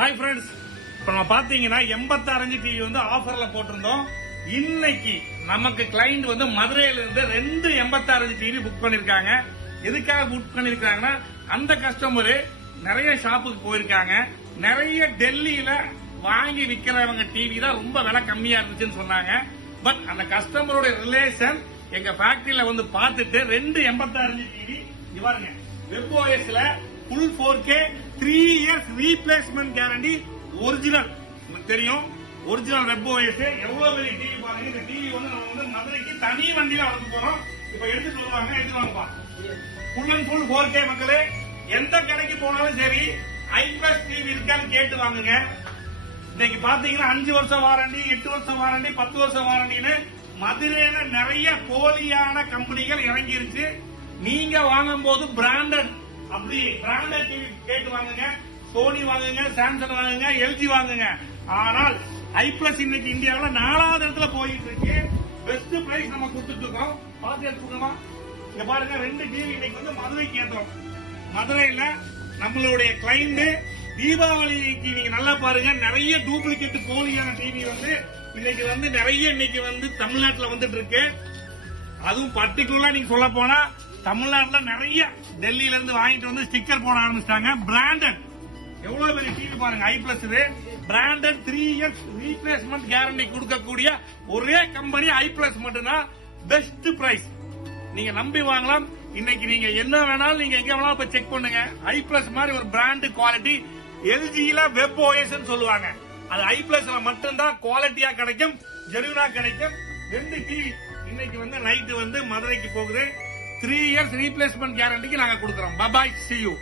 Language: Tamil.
ஹாய் ஃப்ரெண்ட்ஸ், இப்போ நம்ம பாத்தீங்கன்னா 86 இன்ச் டிவி வந்து ஆஃபர்ல போட்டிருந்தோம். இன்னைக்கு நமக்கு கிளைண்ட் வந்து மதுரையில இருந்து 2 86 இன்ச் டிவி புக் பண்ணிருக்காங்க. எதுக்காக புக் பண்ணிருக்காங்கன்னா, அந்த கஸ்டமர் நிறைய ஷாப்புக்கு போயிருக்காங்க. நிறைய டெல்லியில வாங்கி விக்கிறவங்க டிவி தான் ரொம்ப விலை கம்மியா இருந்துச்சுன்னு சொன்னாங்க. பட் அந்த கஸ்டமரோட ரிலேஷன் எங்க ஃபேக்டரியில வந்து பார்த்துட்டு 2 86 இன்ச் டிவி பாருங்க, வெப்ஓஎஸ்ல full 4K 3 years replacement guarantee original. உங்களுக்கு தெரியும் ஒரிஜினல் வெப்ஓஎஸ் எவ்வளவு பெரிய டிவி பாருங்க. இந்த டிவி வந்து நம்ம வந்து மதுரைக்கு தனி வண்டியில வந்து போறோம். இப்ப எடுத்து சொல்லுவாங்க, எடுத்து வாங்கப்பா. ஃபுல் அண்ட் ஃபுல் 4K மக்களே, எந்த கடைக்கு போனாலும் சரி ஐபிஎஸ் டிவி இருக்கான்னு கேட்டு வாங்குங்க. இன்னைக்கு பாத்தீங்கன்னா 5 வருஷம் வாரண்டி, 8 வருஷம் வாரண்டி, 10 வருஷம் வாரண்டின்னு மதுரையில நிறைய போலியான கம்பெனிகள் இறங்கிருச்சு. நீங்க வாங்கும் போது பிராண்டட், அப்படி பிராண்டட் டிவி கேட்டு வாங்குங்க. சோனி வாங்குங்க, சாம்சங் வாங்குங்க, எல்ஜி வாங்குங்க. ஆனால் ஐபிஎஸ் இன்னைக்கு இந்தியாவில் 4வது இடத்துல போயிட்டு இருக்கு. பெஸ்ட் பிரைஸ் நம்ம கொடுத்துட்டு இருக்கோம். பார்த்து எடுத்துக்கோமா. இங்க பாருங்க, 2 டிவி இன்னைக்கு வந்து மதுரைக்கு ஏற்றோம். மதுரையில நம்மளுடைய கிளைண்ட் தீபாவளிக்கு நீங்க நல்லா பாருங்க, நிறைய டூப்ளிகேட் போலியான டிவி வந்து இன்னைக்கு வந்து நிறைய இன்னைக்கு வந்து தமிழ்நாட்டில் வந்துட்டு இருக்கு. அதுவும் பர்டிகுலரா நீங்க சொல்ல போனா தமிழ்நாட்டில் நிறைய டெல்லியில இருந்து வாங்கிட்டு வந்து ஸ்டிக்கர் போட ஆரம்பிச்சிட்டாங்க. பிராண்டட் எவ்வளவு பெரிய டிவி பாருங்க, ஐபிளஸ் பிராண்டட் 3 years ரீப்ளேஸ்மெண்ட் கேரண்டி கொடுக்கக்கூடிய ஒரே கம்பெனி ஐபிளஸ் மட்டும்தான். பெஸ்ட் பிரைஸ், நீங்க நம்பி வாங்கலாம். இன்னைக்கு நீங்க என்ன வேணாலும் நீங்க எங்க வேணாலும் போய் செக் பண்ணுங்க. ஐபிளஸ் மாதிரி ஒரு பிராண்ட் குவாலிட்டி எல்ஜியில வெப்ஓஎஸ் சொல்லுவாங்க. அது ஐபிளஸ்ல மட்டும்தான் குவாலிட்டியா கிடைக்கும், ஜெனுவனா கிடைக்கும். 2 டிவி இன்னைக்கு வந்து நைட்டு வந்து மதுரைக்கு போகுது. 3 years ரீப்ளேஸ்மெண்ட் கேரண்டிக்கு நாங்க கொடுக்கறோம். Bye bye, see you.